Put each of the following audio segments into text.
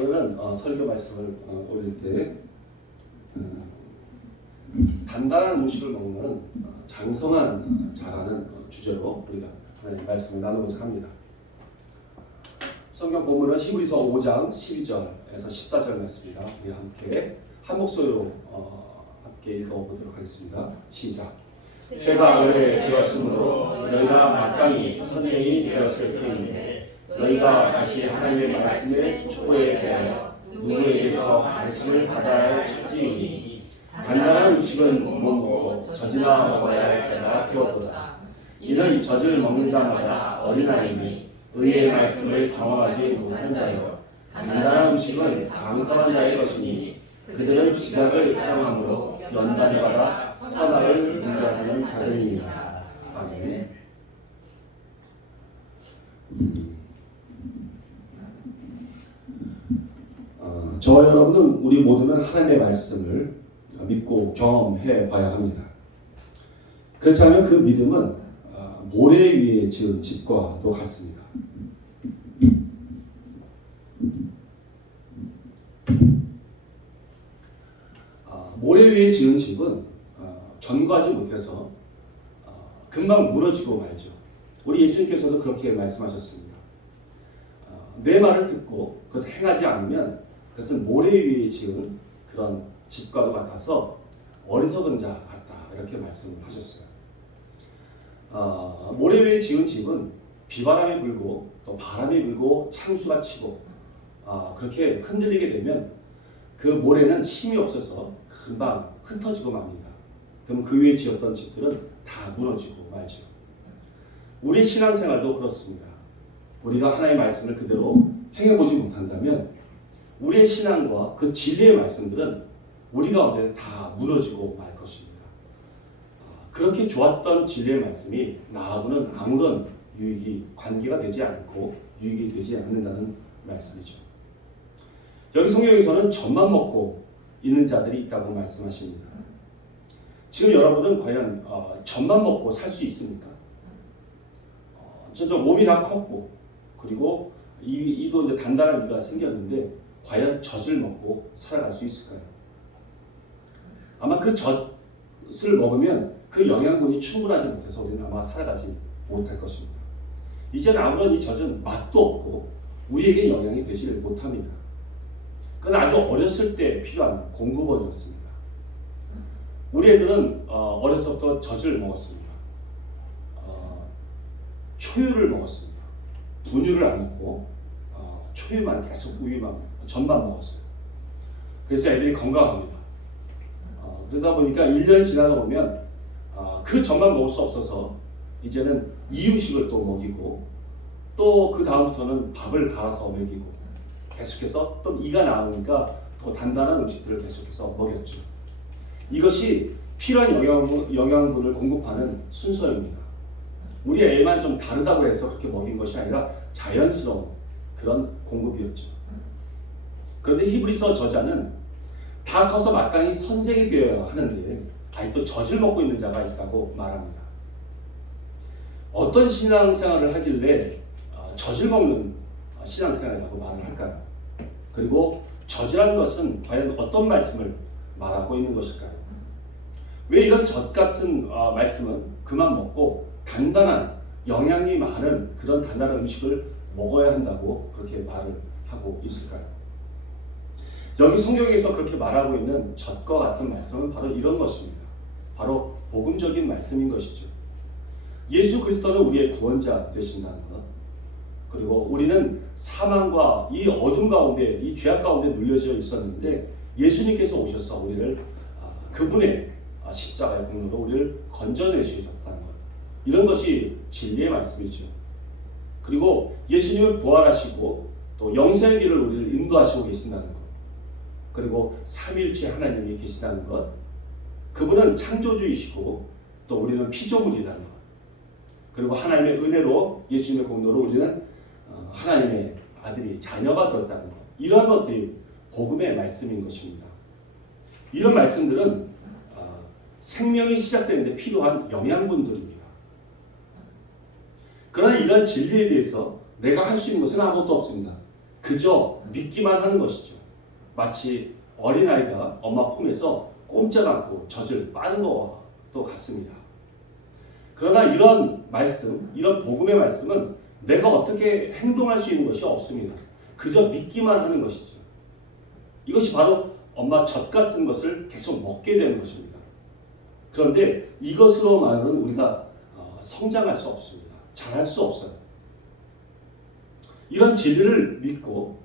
오늘은 설교 말씀을 올릴 때 단단한 음식을 먹는 장성한 자라는 주제로 우리가 하나님의 말씀을 나누고자 합니다. 성경 본문은 히브리서 5장 12절에서 14절 말씀입니다. 우리 함께 한 목소리로 함께 읽어보도록 하겠습니다. 시작. 때가 오래 되었으므로 너희가 마땅히 선생이 되었을 때인데 너희가 다시 하나님의 말씀의 촉구에 대하여 누구에게서 가르침을 받아야 할 처지이니 단단한 음식은 못 먹고 젖이나 먹어야 할 자가 되었도다. 이는 젖을 먹는 자마다 어린아이니 의의 말씀을 경험하지 못한 자요 단단한 음식은 장성한 자의 것이니 그들은 지각을 사용함으로 연단을 받아 선악을 분별하는 자들이니라. 아멘. 저와 여러분은 우리 모두는 하나님의 말씀을 믿고 경험해 봐야 합니다. 그렇지 않으면 그 믿음은 모래 위에 지은 집과도 같습니다. 모래 위에 지은 집은 견고하지 못해서 금방 무너지고 말죠. 우리 예수님께서도 그렇게 말씀하셨습니다. 내 말을 듣고 그것을 행하지 않으면 그것은 모래 위에 지은 그런 집과도 같아서 어리석은 자 같다 이렇게 말씀하셨어요. 모래 위에 지은 집은 비바람이 불고 또 바람이 불고 창수가 치고 그렇게 흔들리게 되면 그 모래는 힘이 없어서 금방 흩어지고 맙니다. 그럼 그 위에 지었던 집들은 다 무너지고 말죠. 우리의 신앙생활도 그렇습니다. 우리가 하나님의 말씀을 그대로 행해보지 못한다면 우리의 신앙과 그 진리의 말씀들은 우리 가운데 다 무너지고 말 것입니다. 그렇게 좋았던 진리의 말씀이 나하고는 아무런 관계가 되지 않고 유익이 되지 않는다는 말씀이죠. 여기 성경에서는 젖만 먹고 있는 자들이 있다고 말씀하십니다. 지금 여러분은 과연 젖만 먹고 살 수 있습니까? 저도 몸이 다 컸고 그리고 이도 이제 단단한 이가 생겼는데 과연 젖을 먹고 살아갈 수 있을까요? 아마 그 젖을 먹으면 그 영양분이 충분하지 못해서 우리는 아마 살아가지 못할 것입니다. 이제는 아무런 이 젖은 맛도 없고 우리에게 영향이 되지 못합니다. 그건 아주 어렸을 때 필요한 공급원이었습니다. 우리 애들은 어려서부터 젖을 먹었습니다. 초유를 먹었습니다. 분유를 안 먹고 초유만 계속 우유만 젖만 먹었어요. 그래서 애들이 건강합니다. 그러다 보니까 1년 지나다 보면 그 젖만 먹을 수 없어서 이제는 이유식을 또 먹이고 또 그 다음부터는 밥을 갈아서 먹이고 계속해서 또 이가 나오니까 더 단단한 음식들을 계속해서 먹였죠. 이것이 필요한 영양분을 공급하는 순서입니다. 우리 애만 좀 다르다고 해서 그렇게 먹인 것이 아니라 자연스러운 그런 공급이었죠. 그런데 히브리서 저자는 다 커서 마땅히 선생이 되어야 하는데 아직도 젖을 먹고 있는 자가 있다고 말합니다. 어떤 신앙생활을 하길래 젖을 먹는 신앙생활이라고 말을 할까요? 그리고 젖이라는 것은 과연 어떤 말씀을 말하고 있는 것일까요? 왜 이런 젖 같은 말씀은 그만 먹고 단단한 영양이 많은 그런 단단한 음식을 먹어야 한다고 그렇게 말을 하고 있을까요? 여기 성경에서 그렇게 말하고 있는 젖과 같은 말씀은 바로 이런 것입니다. 바로 복음적인 말씀인 것이죠. 예수 그리스도는 우리의 구원자 되신다는 것, 그리고 우리는 사망과 이 어둠 가운데, 이 죄악 가운데 눌려져 있었는데 예수님께서 오셔서 우리를 그분의 십자가의 공로로 우리를 건져내 주셨다는 것, 이런 것이 진리의 말씀이죠. 그리고 예수님은 부활하시고 또 영생의 길을 우리를 인도하시고 계신다는 것, 그리고 삼위일체 하나님이 계시다는 것, 그분은 창조주이시고 또 우리는 피조물이라는 것, 그리고 하나님의 은혜로 예수님의 공로로 우리는 하나님의 아들이 자녀가 되었다는 것, 이러한 것들이 복음의 말씀인 것입니다. 이런 말씀들은 생명이 시작되는데 필요한 영양분들입니다. 그러나 이런 진리에 대해서 내가 할 수 있는 것은 아무것도 없습니다. 그 그저 믿기만 하는 것이죠. 마치 어린아이가 엄마 품에서 꼼짝 않고 젖을 빠는 것과도 같습니다. 그러나 이런 말씀, 이런 복음의 말씀은 내가 어떻게 행동할 수 있는 것이 없습니다. 그저 믿기만 하는 것이죠. 이것이 바로 엄마 젖 같은 것을 계속 먹게 되는 것입니다. 그런데 이것으로만은 우리가 성장할 수 없습니다. 잘할 수 없어요. 이런 진리를 믿고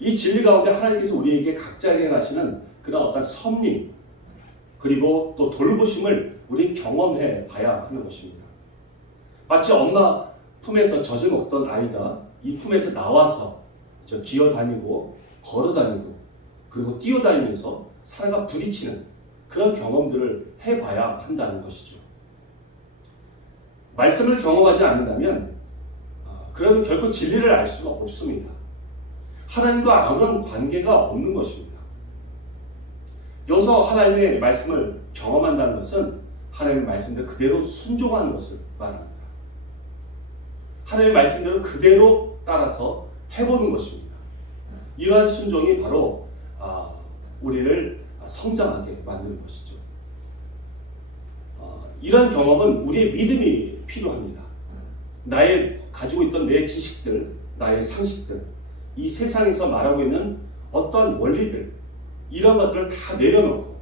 이 진리 가운데 하나님께서 우리에게 각자에게 하시는 그런 어떤 섭리 그리고 또 돌보심을 우리 경험해 봐야 하는 것입니다. 마치 엄마 품에서 젖을 먹던 아이가 이 품에서 나와서 기어다니고 걸어다니고 그리고 뛰어다니면서 사람과 부딪히는 그런 경험들을 해봐야 한다는 것이죠. 말씀을 경험하지 않는다면 그러면 결코 진리를 알 수가 없습니다. 하나님과 아무런 관계가 없는 것입니다. 여기서 하나님의 말씀을 경험한다는 것은 하나님의 말씀대로 그대로 순종하는 것을 말합니다. 하나님의 말씀대로 그대로 따라서 해보는 것입니다. 이러한 순종이 바로 우리를 성장하게 만드는 것이죠. 이러한 경험은 우리의 믿음이 필요합니다. 나의 가지고 있던 내 지식들, 나의 상식들, 이 세상에서 말하고 있는 어떠한 원리들, 이런 것들을 다 내려놓고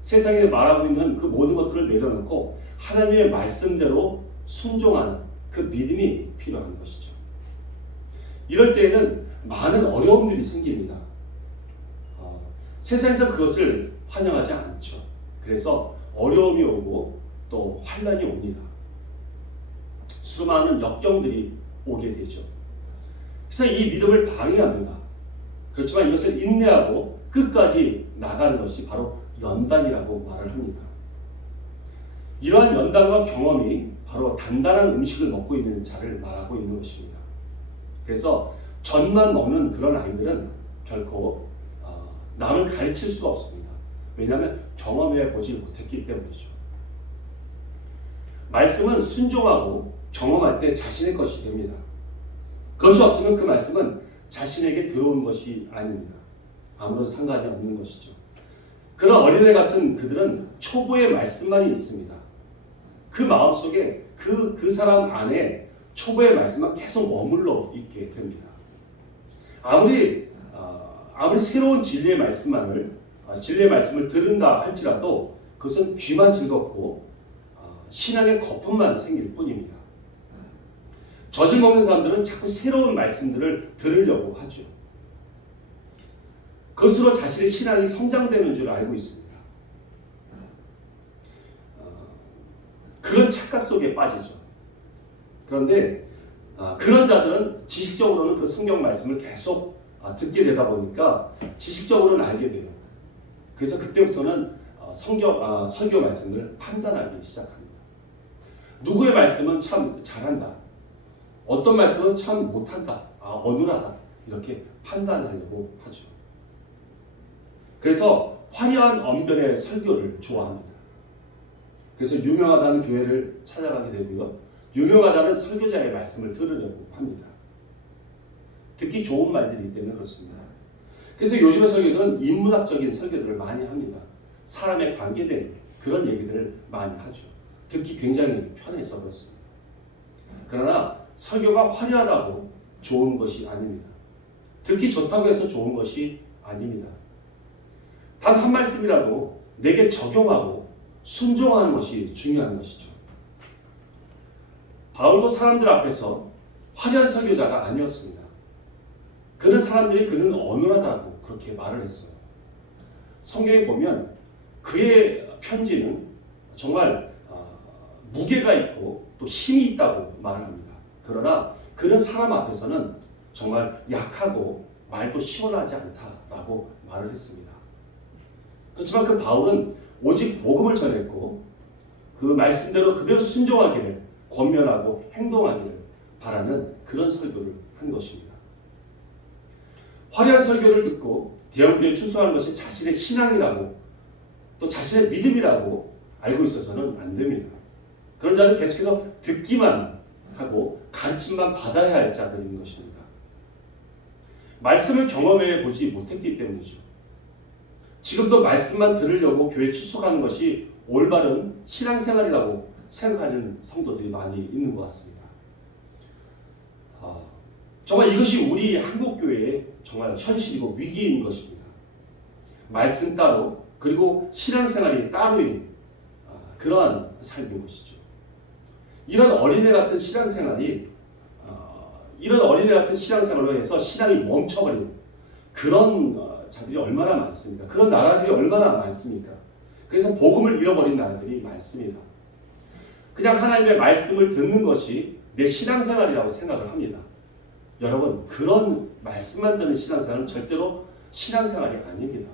세상에 말하고 있는 그 모든 것들을 내려놓고 하나님의 말씀대로 순종하는 그 믿음이 필요한 것이죠. 이럴 때에는 많은 어려움들이 생깁니다. 세상에서 그것을 환영하지 않죠. 그래서 어려움이 오고 또 환난이 옵니다. 수많은 역경들이 오게 되죠. 그래서 이 믿음을 방해합니다. 그렇지만 이것을 인내하고 끝까지 나가는 것이 바로 연단이라고 말을 합니다. 이러한 연단과 경험이 바로 단단한 음식을 먹고 있는 자를 말하고 있는 것입니다. 그래서 젖만 먹는 그런 아이들은 결코 남을 가르칠 수가 없습니다. 왜냐하면 경험해 보지 못했기 때문이죠. 말씀은 순종하고 경험할 때 자신의 것이 됩니다. 그것이 없으면 그 말씀은 자신에게 들어오는 것이 아닙니다. 아무런 상관이 없는 것이죠. 그런 어린애 같은 그들은 초보의 말씀만이 있습니다. 그 마음속에 그 사람 안에 초보의 말씀만 계속 머물러 있게 됩니다. 아무리 새로운 진리의 말씀을 들은다 할지라도 그것은 귀만 즐겁고 신앙의 거품만 생길 뿐입니다. 젖을 먹는 사람들은 자꾸 새로운 말씀들을 들으려고 하죠. 그것으로 자신의 신앙이 성장되는 줄 알고 있습니다. 그런 착각 속에 빠지죠. 그런데 그런 자들은 지식적으로는 그 성경 말씀을 계속 듣게 되다 보니까 지식적으로는 알게 돼요. 그래서 그때부터는 설교 말씀을 판단하기 시작합니다. 누구의 말씀은 참 잘한다. 어떤 말씀은 참 못한다. 어눌하다. 이렇게 판단하려고 하죠. 그래서 화려한 언변의 설교를 좋아합니다. 그래서 유명하다는 교회를 찾아가게 되고요. 유명하다는 설교자의 말씀을 들으려고 합니다. 듣기 좋은 말들이기 때문에 그렇습니다. 그래서 요즘의 설교들은 인문학적인 설교들을 많이 합니다. 사람에 관계된 그런 얘기들을 많이 하죠. 듣기 굉장히 편해서 그렇습니다. 그러나 설교가 화려하다고 좋은 것이 아닙니다. 듣기 좋다고 해서 좋은 것이 아닙니다. 단 한 말씀이라도 내게 적용하고 순종하는 것이 중요한 것이죠. 바울도 사람들 앞에서 화려한 설교자가 아니었습니다. 그는 어눌하다고 그렇게 말을 했어요. 성경에 보면 그의 편지는 정말 무게가 있고 또 힘이 있다고 말을 합니다. 그러나 그는 사람 앞에서는 정말 약하고 말도 시원하지 않다라고 말을 했습니다. 그렇지만 그 바울은 오직 복음을 전했고 그 말씀대로 그대로 순종하기를 권면하고 행동하기를 바라는 그런 설교를 한 것입니다. 화려한 설교를 듣고 대형교회에 출석하는 것이 자신의 신앙이라고 또 자신의 믿음이라고 알고 있어서는 안 됩니다. 그런 자는 계속해서 듣기만 하고 가르침만 받아야 할 자들인 것입니다. 말씀을 경험해 보지 못했기 때문이죠. 지금도 말씀만 들으려고 교회 출석하는 것이 올바른 신앙생활이라고 생각하는 성도들이 많이 있는 것 같습니다. 정말 이것이 우리 한국교회의 정말 현실이고 위기인 것입니다. 말씀 따로 그리고 신앙생활이 따로인 그러한 삶인 것이죠. 이런 어린애 같은 신앙생활로 해서 신앙이 멈춰버린 그런 자들이 얼마나 많습니까? 그런 나라들이 얼마나 많습니까? 그래서 복음을 잃어버린 나라들이 많습니다. 그냥 하나님의 말씀을 듣는 것이 내 신앙생활이라고 생각을 합니다. 여러분, 그런 말씀만 듣는 신앙생활은 절대로 신앙생활이 아닙니다.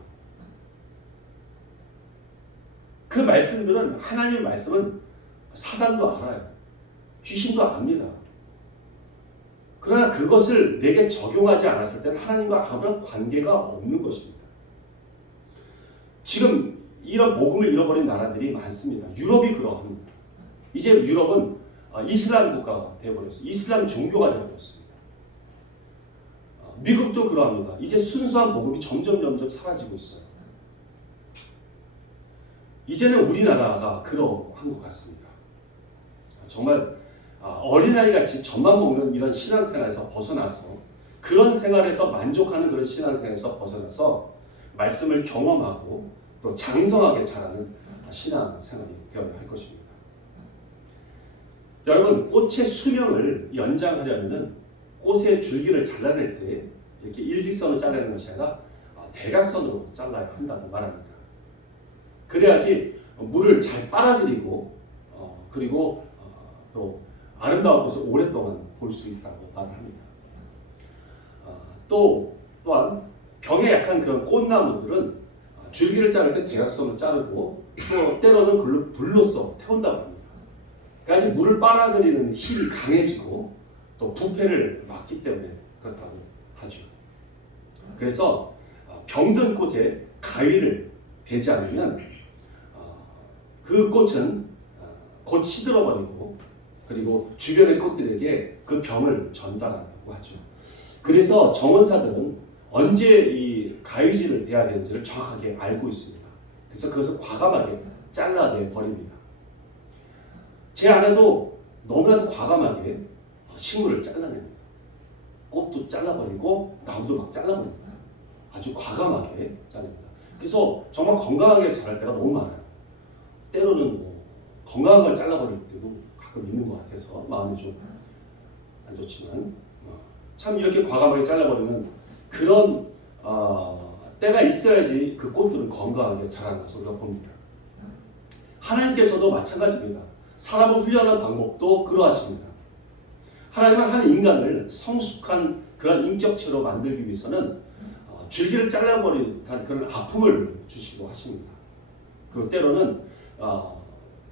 그 말씀들은, 하나님의 말씀은 사단도 알아요. 귀신도 압니다. 그러나 그것을 내게 적용하지 않았을 때는 하나님과 아무런 관계가 없는 것입니다. 지금 이런 복음을 잃어버린 나라들이 많습니다. 유럽이 그러합니다. 이제 유럽은 이슬람 국가가 되어버렸어요. 이슬람 종교가 되어버렸습니다. 미국도 그러합니다. 이제 순수한 복음이 점점 사라지고 있어요. 이제는 우리나라가 그러한 것 같습니다. 정말 어린아이같이 젖만 먹는 이런 신앙생활에서 벗어나서, 그런 생활에서 만족하는 그런 신앙생활에서 벗어나서 말씀을 경험하고 또 장성하게 자라는 신앙생활이 되어야 할 것입니다. 여러분, 꽃의 수명을 연장하려면 꽃의 줄기를 잘라낼 때 이렇게 일직선으로 잘라내는 것이 아니라 대각선으로 잘라야 한다고 말합니다. 그래야지 물을 잘 빨아들이고 그리고 또 아름다운 꽃을 오랫동안 볼 수 있다고 말합니다. 또한 병에 약한 그런 꽃나무들은 줄기를 자를 때 대각선으로 자르고 또 때로는 불로써 태운다고 합니다. 그래야지 물을 빨아들이는 힘이 강해지고 또 부패를 막기 때문에 그렇다고 하죠. 그래서 병든 꽃에 가위를 대지 않으면 그 꽃은 곧 시들어버리고 그리고 주변의 꽃들에게 그 병을 전달한다고 하죠. 그래서 정원사들은 언제 이 가위질을 대야 되는지를 정확하게 알고 있습니다. 그래서 그것을 과감하게 잘라내 버립니다. 제 아내도 너무나도 과감하게 식물을 잘라냅니다. 꽃도 잘라버리고 나무도 막 잘라버립니다. 아주 과감하게 자릅니다. 그래서 정말 건강하게 자랄 때가 너무 많아요. 때로는 건강한 걸 잘라버릴 때도 가끔 있는 것 같아서 마음이 좀 안 좋지만 참 이렇게 과감하게 잘라버리는 그런 때가 있어야지 그 꽃들은 건강하게 자라는 것을 우리가 봅니다. 하나님께서도 마찬가지입니다. 사람을 훈련하는 방법도 그러하십니다. 하나님은 한 인간을 성숙한 그런 인격체로 만들기 위해서는 줄기를 잘라버린 듯한 그런 아픔을 주시고 하십니다. 그리고 때로는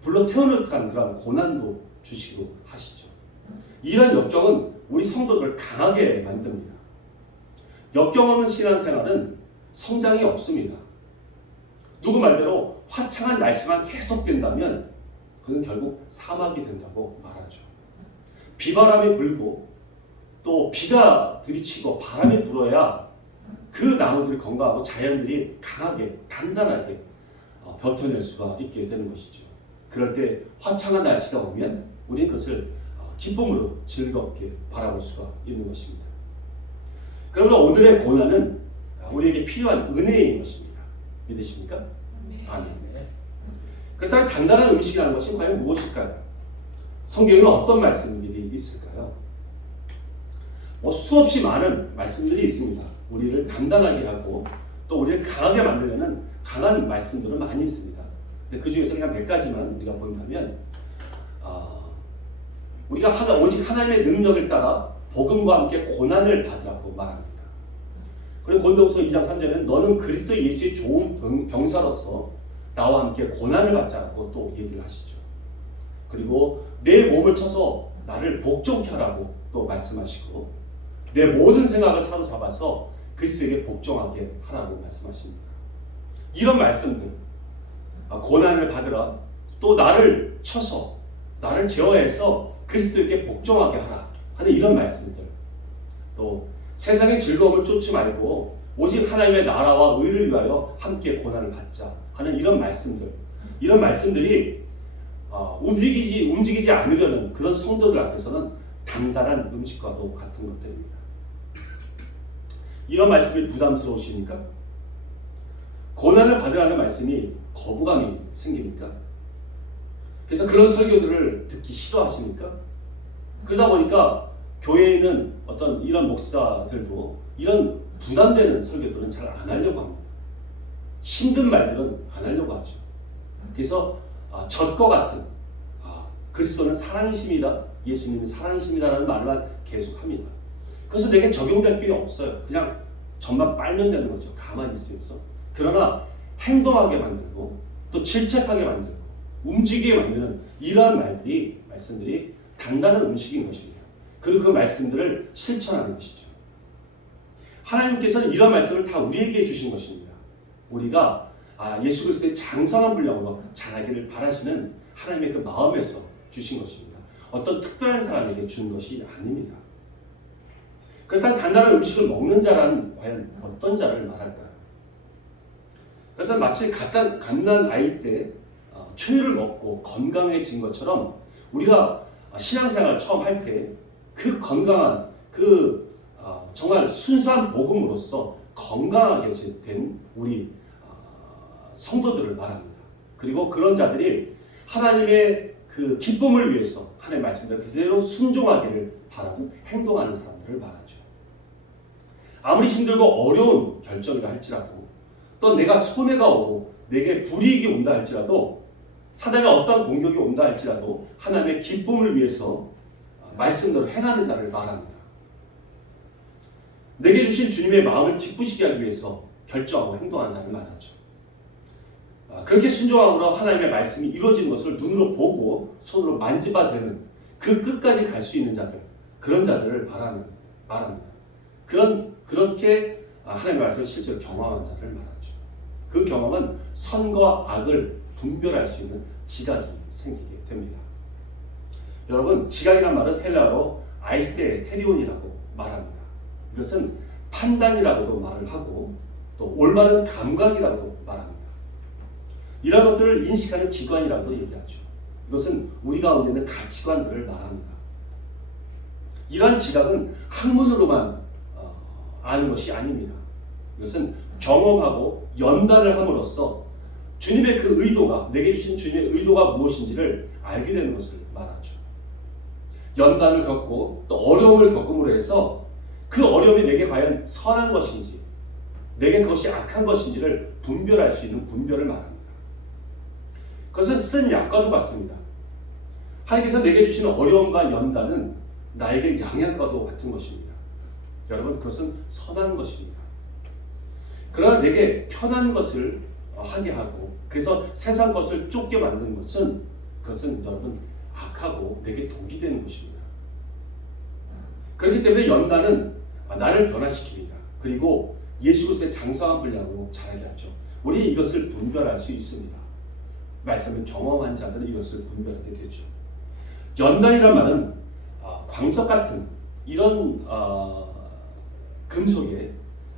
불로 태우는 듯한 그런 고난도 주시고 하시죠. 이런 역경은 우리 성도들을 강하게 만듭니다. 역경 없는 신앙생활은 성장이 없습니다. 누구 말대로 화창한 날씨만 계속된다면 그건 결국 사막이 된다고 말하죠. 비바람이 불고 또 비가 들이치고 바람이 불어야 그 나무들이 건강하고 자연들이 강하게 단단하게 버텨낼 수가 있게 되는 것이죠. 그럴 때 화창한 날씨가 오면 우리는 그것을 기쁨으로 즐겁게 바라볼 수가 있는 것입니다. 그러면 오늘의 고난은 우리에게 필요한 은혜인 것입니다. 믿으십니까? 아멘. 그렇다면 단단한 음식이라는 것이 과연 무엇일까요? 성경에는 어떤 말씀들이 있을까요? 수없이 많은 말씀들이 있습니다. 우리를 단단하게 하고 또 우리를 강하게 만들려는 강한 말씀들은 많이 있습니다. 근데 그 중에서 그냥 몇 가지만 우리가 본다면 우리가 오직 하나님의 능력을 따라 복음과 함께 고난을 받으라고 말합니다. 그리고 고린도후서 2장 3절에는 너는 그리스도 예수의 좋은 병사로서 나와 함께 고난을 받자라고 또 얘기를 하시죠. 그리고 내 몸을 쳐서 나를 복종케 하라고 또 말씀하시고 내 모든 생각을 사로잡아서 그리스도에게 복종하게 하라고 말씀하십니다. 이런 말씀들, 고난을 받으라, 또 나를 쳐서 나를 제어해서 그리스도에게 복종하게 하라 하는 이런 말씀들, 또 세상의 즐거움을 쫓지 말고 오직 하나님의 나라와 의를 위하여 함께 고난을 받자 하는 이런 말씀들이 움직이지 않으려는 그런 성도들 앞에서는 단단한 음식과도 같은 것들입니다. 이런 말씀이 부담스러우십니까? 고난을 받으라는 말씀이 거부감이 생깁니까? 그래서 그런 설교들을 듣기 싫어하십니까? 그러다 보니까 교회에 있는 어떤 이런 목사들도 이런 부담되는 설교들은 잘 안 하려고 합니다. 힘든 말들은 안 하려고 하죠. 그래서 젖과 같은 그리스도는 사랑이십니다. 예수님은 사랑이십니다라는 말만 계속합니다. 그래서 내게 적용될 필요 없어요. 그냥 젖만 빨면 되는 거죠. 가만히 있으면서. 그러나 행동하게 만들고 또 질책하게 만들고 움직이게 만드는 이러한 말씀들이 단단한 음식인 것입니다. 그리고 그 말씀들을 실천하는 것이죠. 하나님께서는 이런 말씀을 다 우리에게 주신 것입니다. 우리가 예수 그리스도의 장성한 분량으로 자라기를 바라시는 하나님의 그 마음에서 주신 것입니다. 어떤 특별한 사람에게 준 것이 아닙니다. 그렇다면 단단한 음식을 먹는 자라는 과연 어떤 자를 말할까요? 그래서 마치 갓난 아이 때 초유를 먹고 건강해진 것처럼 우리가 신앙생활 처음 할 때 그 건강한 정말 순수한 복음으로서 건강하게 된 우리 성도들을 말합니다. 그리고 그런 자들이 하나님의 그 기쁨을 위해서 하나님의 말씀대로 그대로 순종하기를 바라고 행동하는 사람들을 말하죠. 아무리 힘들고 어려운 결정이라 할지라도 또 내가 손해가 오고 내게 불이익이 온다 할지라도 사단의 어떠한 공격이 온다 할지라도 하나님의 기쁨을 위해서 말씀대로 행하는 자를 말합니다. 내게 주신 주님의 마음을 기쁘시게 하기 위해서 결정하고 행동하는 자를 말하죠. 그렇게 순종함으로 하나님의 말씀이 이루어지는 것을 눈으로 보고 손으로 만지받는 그 끝까지 갈 수 있는 자들, 그런 자들을 말합니다. 그렇게 하나님의 말씀을 실제로 경험한 자를 말하죠. 그 경험은 선과 악을 분별할 수 있는 지각이 생기게 됩니다. 여러분, 지각이란 말은 헬라어로 아이스테테리온이라고 말합니다. 이것은 판단이라고도 말을 하고 또 올바른 감각이라고도 말합니다. 이런 것들을 인식하는 기관이라고도 얘기하죠. 이것은 우리 가운데 있는 가치관들을 말합니다. 이러한 지각은 학문으로만 아는 것이 아닙니다. 이것은 경험하고 연단을 함으로써 주님의 그 의도가, 내게 주신 주님의 의도가 무엇인지를 알게 되는 것을 말하죠. 연단을 겪고 또 어려움을 겪음으로 해서 그 어려움이 내게 과연 선한 것인지 내게 그것이 악한 것인지를 분별할 수 있는 분별을 말합니다. 그것은 쓴 약과도 같습니다. 하나님께서 내게 주시는 어려움과 연단은 나에게 양약과도 같은 것입니다. 여러분, 그것은 선한 것입니다. 그러나 내게 편한 것을 하게 하고 그래서 세상 것을 쫓게 만드는 그것은 여러분 악하고 내게 독이 되는 것입니다. 그렇기 때문에 연단은 나를 변화시킵니다. 그리고 예수 그리스도의 장성한 분량으로 자라게 하죠. 우리 이것을 분별할 수 있습니다. 말씀을 경험한 자들은 이것을 분별하게 되죠. 연단이란 말은 광석 같은 이런 금속에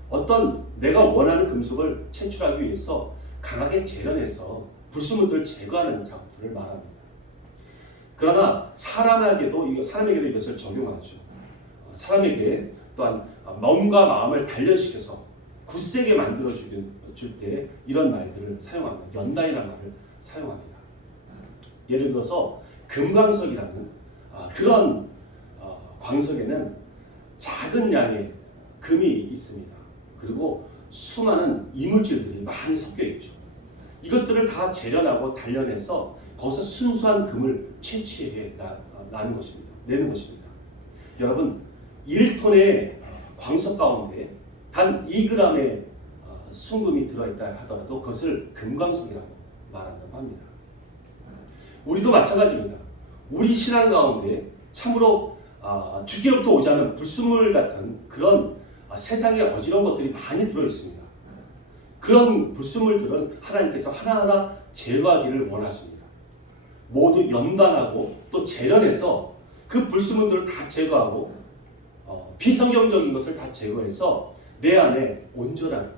어떤 내가 원하는 금속을 채취하기 위해서 강하게 재련해서 불순물들을 제거하는 작업들을 말합니다. 그러나 사람에게도 이것을 적용하죠. 사람에게 또한 몸과 마음을 단련시켜서 굳세게 만들어 줄 때 이런 말들을 사용합니다. 연단이라는 말을 사용합니다. 예를 들어서 금광석이라는 그런 광석에는 작은 양의 금이 있습니다. 그리고 수많은 이물질들이 많이 섞여 있죠. 이것들을 다 재련하고 단련해서 거기서 순수한 금을 채취해 내는 것입니다. 여러분, 1톤의 광석 가운데 단 2g의 순금이 들어있다 하더라도 그것을 금광석이라고 말한다고 합니다. 우리도 마찬가지입니다. 우리 신앙 가운데 참으로 주께로부터 오지 않은 불순물 같은 그런 세상에 어지러운 것들이 많이 들어있습니다. 그런 불순물들은 하나님께서 하나하나 제거하기를 원하십니다. 모두 연단하고 또 재련해서 그 불순물들을 다 제거하고 비성경적인 것을 다 제거해서 내 안에 온전한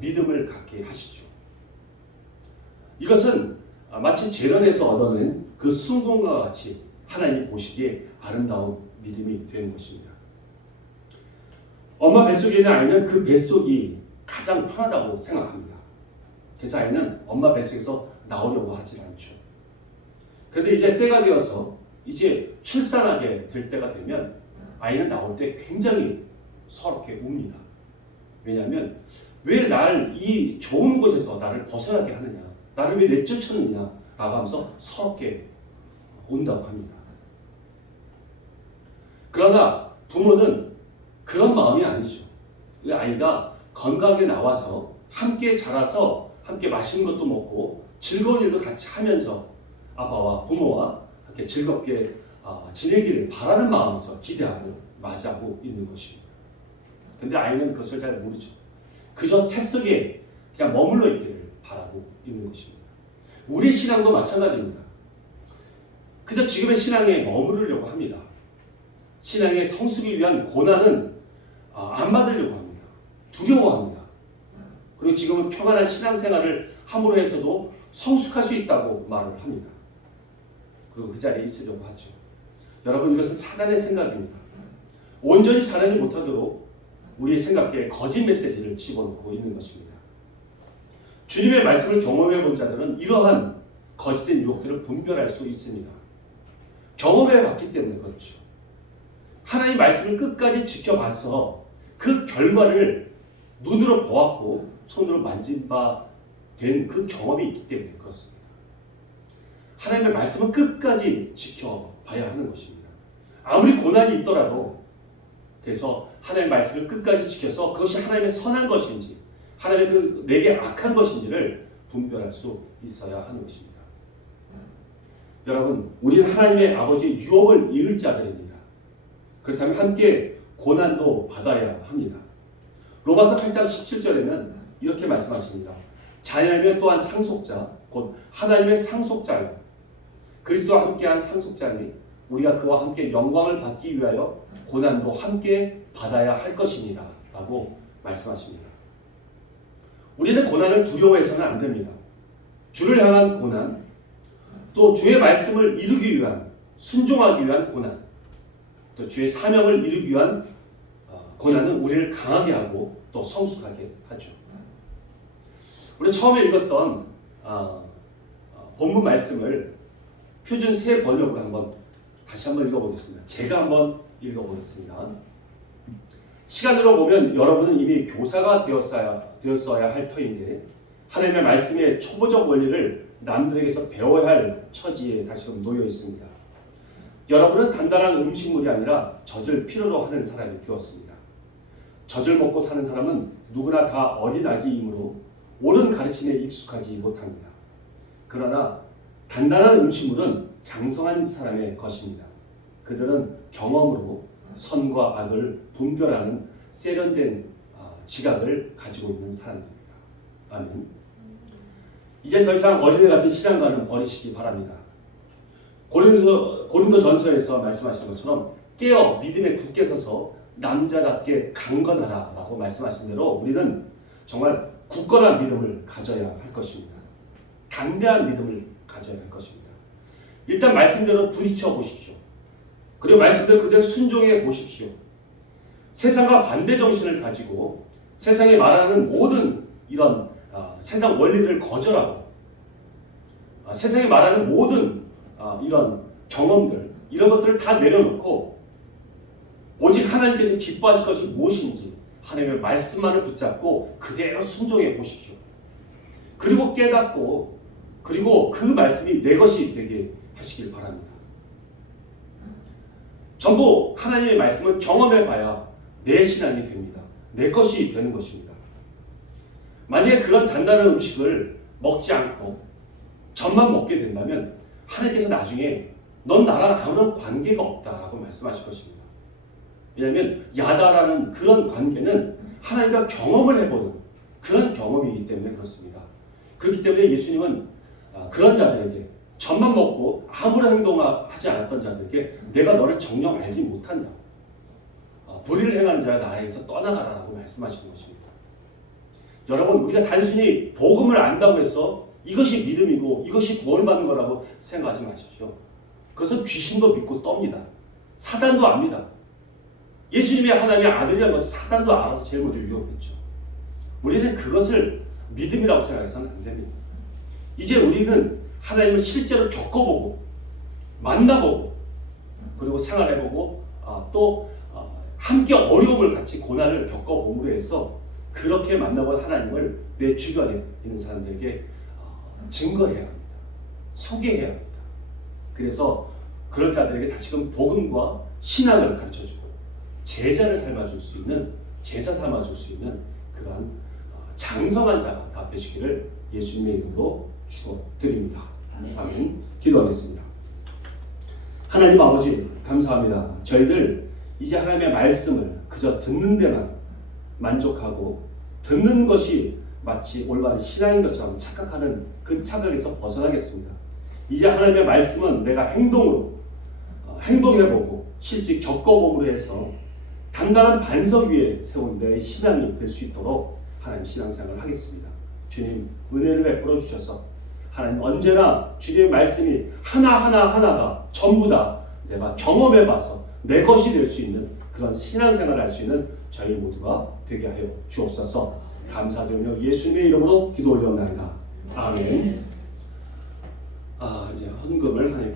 믿음을 갖게 하시죠. 이것은 마치 재단에서 얻어낸 그 순금과 같이 하나님이 보시기에 아름다운 믿음이 되는 것입니다. 엄마 뱃속에 있는 아이는 그 뱃속이 가장 편하다고 생각합니다. 그래서 아이는 엄마 뱃속에서 나오려고 하지 않죠. 그런데 이제 때가 되어서 이제 출산하게 될 때가 되면 아이는 나올 때 굉장히 서럽게 웁니다. 왜냐하면 왜 날 이 좋은 곳에서 나를 벗어나게 하느냐, 나를 왜 내쫓았느냐 라고 하면서 서럽게 온다고 합니다. 그러나 부모는 그런 마음이 아니죠. 그 아이가 건강하게 나와서 함께 자라서 함께 맛있는 것도 먹고 즐거운 일도 같이 하면서 아빠와 부모와 함께 즐겁게 지내기를 바라는 마음에서 기대하고 맞이하고 있는 것입니다. 근데 아이는 그것을 잘 모르죠. 그저 태 속에 그냥 머물러 있기를 바라고 있는 것입니다. 우리의 신앙도 마찬가지입니다. 그저 지금의 신앙에 머무르려고 합니다. 신앙의 성숙을 위한 고난은 안 받으려고 합니다. 두려워합니다. 그리고 지금은 평안한 신앙생활을 함으로 해서도 성숙할 수 있다고 말을 합니다. 그리고 그 자리에 있으려고 하죠. 여러분, 이것은 사단의 생각입니다. 온전히 자라지 못하도록 우리의 생각에 거짓 메시지를 집어넣고 있는 것입니다. 주님의 말씀을 경험해 본 자들은 이러한 거짓된 유혹들을 분별할 수 있습니다. 경험해 봤기 때문에 그렇죠. 하나님의 말씀을 끝까지 지켜봐서 그 결과를 눈으로 보았고 손으로 만진 바 된 그 경험이 있기 때문에 그렇습니다. 하나님의 말씀은 끝까지 지켜봐야 하는 것입니다. 아무리 고난이 있더라도 그래서 하나님의 말씀을 끝까지 지켜서 그것이 하나님의 선한 것인지 하나님의 내게 악한 것인지를 분별할 수 있어야 하는 것입니다. 여러분, 우리는 하나님의 아버지의 유혹을 이을 자들입니다. 그렇다면 함께 고난도 받아야 합니다. 로마서 8장 17절에는 이렇게 말씀하십니다. 자녀이면 또한 상속자, 곧 하나님의 상속자요. 그리스도와 함께한 상속자니 우리가 그와 함께 영광을 받기 위하여 고난도 함께 받아야 할 것이니라 라고 말씀하십니다. 우리는 고난을 두려워해서는 안 됩니다. 주를 향한 고난, 또 주의 말씀을 이루기 위한, 순종하기 위한 고난, 또 주의 사명을 이루기 위한 고난은 우리를 강하게 하고 또 성숙하게 하죠. 우리 처음에 읽었던 본문 말씀을 표준 새 번역으로 다시 한번 읽어보겠습니다. 제가 한번 읽어보겠습니다. 시간으로 보면 여러분은 이미 교사가 되었어야 할 터인데 하나님의 말씀의 초보적 원리를 남들에게서 배워야 할 처지에 다시금 놓여 있습니다. 여러분은 단단한 음식물이 아니라 젖을 필요로 하는 사람이 되었습니다. 젖을 먹고 사는 사람은 누구나 다 어린아기이므로 옳은 가르침에 익숙하지 못합니다. 그러나 단단한 음식물은 장성한 사람의 것입니다. 그들은 경험으로 선과 악을 분별하는 세련된 지각을 가지고 있는 사람들입니다. 아멘. 이제 더 이상 어린애 같은 신앙관은 버리시기 바랍니다. 고린도 전서에서 말씀하신 것처럼 깨어 믿음에 굳게 서서 남자답게 강건하라 라고 말씀하신 대로 우리는 정말 굳건한 믿음을 가져야 할 것입니다. 담대한 믿음을 가져야 할 것입니다. 일단 말씀대로 부딪혀 보십시오. 그리고 말씀대로 그대로 순종해 보십시오. 세상과 반대 정신을 가지고 세상에 말하는 모든 이런 세상 원리를 거절하고 세상에 말하는 모든 이런 경험들 이런 것들을 다 내려놓고 오직 하나님께서 기뻐하실 것이 무엇인지 하나님의 말씀만을 붙잡고 그대로 순종해 보십시오. 그리고 깨닫고 그리고 그 말씀이 내 것이 되게 하시길 바랍니다. 전부 하나님의 말씀은 경험해봐야 내 신앙이 됩니다. 내 것이 되는 것입니다. 만약에 그런 단단한 음식을 먹지 않고 젖만 먹게 된다면 하나님께서 나중에 넌 나랑 아무런 관계가 없다라고 말씀하실 것입니다. 왜냐하면 야다라는 그런 관계는 하나님과 경험을 해보는 그런 경험이기 때문에 그렇습니다. 그렇기 때문에 예수님은 그런 자들에게 젖만 먹고 아무런 행동하지 않았던 자들에게 내가 너를 정녕 알지 못한다. 불의를 행하는 자야 나에게서 떠나가라라고 말씀하시는 것입니다. 여러분, 우리가 단순히 복음을 안다고 해서 이것이 믿음이고 이것이 구원받는 거라고 생각하지 마십시오. 그것은 귀신도 믿고 떱니다. 사단도 압니다. 예수님이 하나님의 아들이라는 것을 사단도 알아서 제일 먼저 유혹했죠. 우리는 그것을 믿음이라고 생각해서는 안 됩니다. 이제 우리는 하나님을 실제로 겪어보고 만나보고 그리고 생활해보고 또 함께 어려움을 같이 고난을 겪어봄으로 해서 그렇게 만나본 하나님을 내 주변에 있는 사람들에게 증거해야 합니다. 소개해야 합니다. 그래서 그런 자들에게 다시금 복음과 신앙을 가르쳐주고 제자를 삶아줄 수 있는, 제자 삼아줄 수 있는 그러한 장성한 자가 다 되시기를 예수님의 이름으로 축원드립니다. 아멘. 기도하겠습니다. 하나님 아버지 감사합니다. 저희들 이제 하나님의 말씀을 그저 듣는 데만 만족하고 듣는 것이 마치 올바른 신앙인 것처럼 착각하는 그 착각에서 벗어나겠습니다. 이제 하나님의 말씀은 내가 행동으로 행동해보고 실제 겪어봄으로 해서 단단한 반석 위에 세운 내 신앙이 될 수 있도록 하나님 신앙생활을 하겠습니다. 주님 은혜를 베풀어 주셔서 하나님 언제나 주님의 말씀이 하나하나가 전부 다 내가 경험해봐서 내 것이 될 수 있는 그런 신앙생활을 할 수 있는 저희 모두가 되게 하여 주옵소서. 감사드리며 예수님의 이름으로 기도 올려옵나이다. 아멘. 이제 헌금을 하나님